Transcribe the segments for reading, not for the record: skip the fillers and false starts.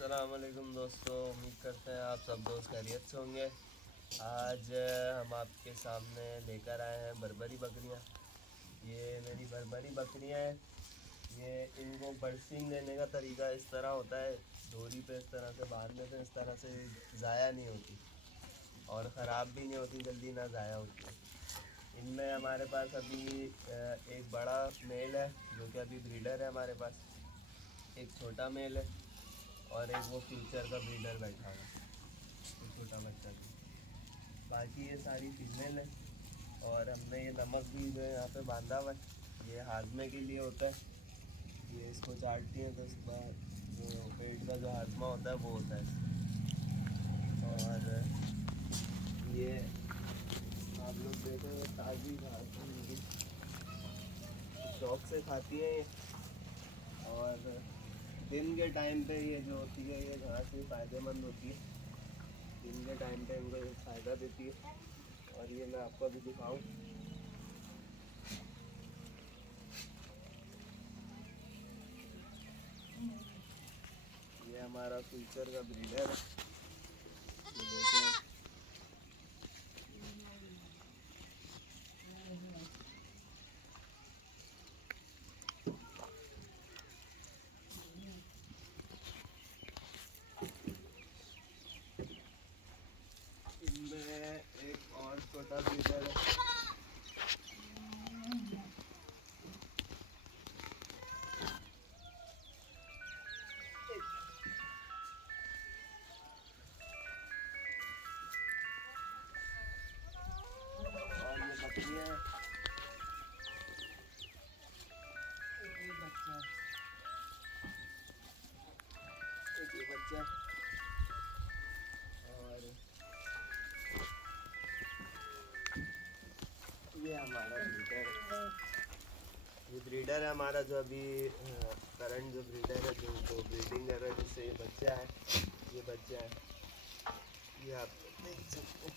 अस्सलाम वालेकुम दोस्तों, उम्मीद करते हैं आप सब दोस्त खैरियत से होंगे। आज हम आपके सामने लेकर आए हैं बर्बरी बकरियां। ये मेरी बर्बरी बकरियां हैं। ये इनको बरसीन देने का तरीका इस तरह होता है, डोरी पे इस तरह से बांधने से इस तरह से ज़ाया नहीं होती और ख़राब भी नहीं होती जल्दी, ना ज़ाया होती है। इनमें हमारे पास अभी एक बड़ा मेल है जो कि अभी ब्रीडर है हमारे पास, एक छोटा मेल है और एक वो फ्यूचर का ब्रीडर बैठा हुआ है, एक छोटा बच्चा भी। बाकी ये सारी फीमेल है और हमने ये नमक भी जो है यहाँ पे बांधा हुआ है, ये हाजमे के लिए होता है। ये इसको चाटती हैं तो इस बार जो पेट का जो हाजमा होता है वो होता है। और ये आप लोग देखें ताज़ी घास शौक से खाती हैं ये। और दिन के टाइम पे ये जो होती है ये घास भी फ़ायदेमंद होती है, दिन के टाइम पे इनको फ़ायदा देती है। और ये मैं आपको अभी दिखाऊं, ये हमारा फ्यूचर का ब्रीडर है। ये देखें, इनमें एक और छोटा ब्रीडर है। और ये बकरियाँ हैं, एक ये बच्चा है, एक ये बच्चा है। और ये हमारा ब्रीडर है। ये ब्रीडर है हमारा जो अभी करंट जो ब्रीडर है जो ब्रीडिंग कर रहा है, जिससे ये बच्चा है, ये बच्चा है। ये आप देख सकते हैं,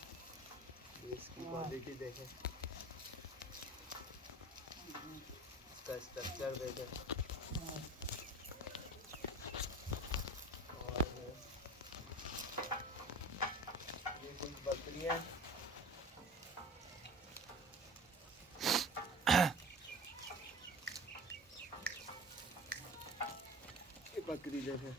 ये इसकी क्वालिटी देखें, इसका स्ट्रक्चर देखें। और ये कुछ बकरियां, ये बकरी देखें,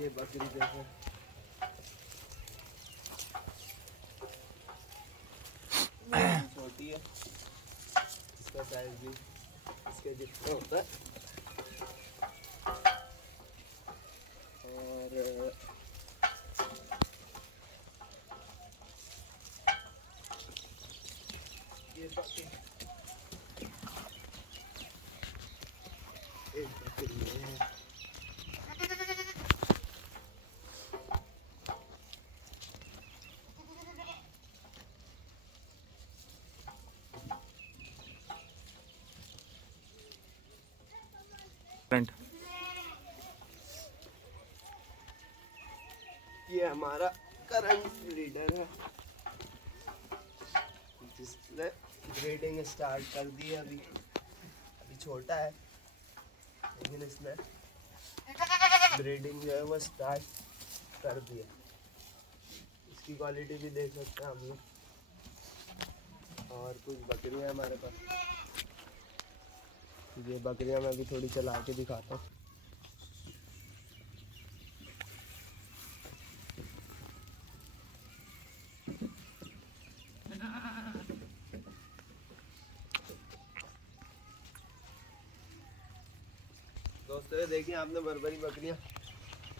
ये बकरी देखें, छोटी है, इसका साइज भी इसके जितना होता है। और ये बकरी, एक बकरी है। ये हमारा करंट ब्रीडर है जिसने ब्रीडिंग स्टार्ट कर दी है। अभी छोटा है लेकिन इसने ब्रीडिंग जो है वो स्टार्ट कर दिया। इसकी क्वालिटी भी देख सकते हैं हम लोग। और कुछ बकरियां हमारे पास, ये बकरियां मैं भी थोड़ी चला के दिखाता हूँ। दोस्तों ये देखिए आपने बर्बरी बकरियां।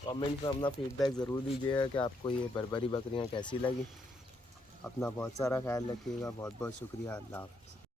कमेंट में अपना फीडबैक ज़रूर दीजिएगा कि आपको ये बर्बरी बकरियां कैसी लगी। अपना बहुत सारा ख्याल रखिएगा। बहुत बहुत शुक्रिया। अल्लाह हाफ़िज़।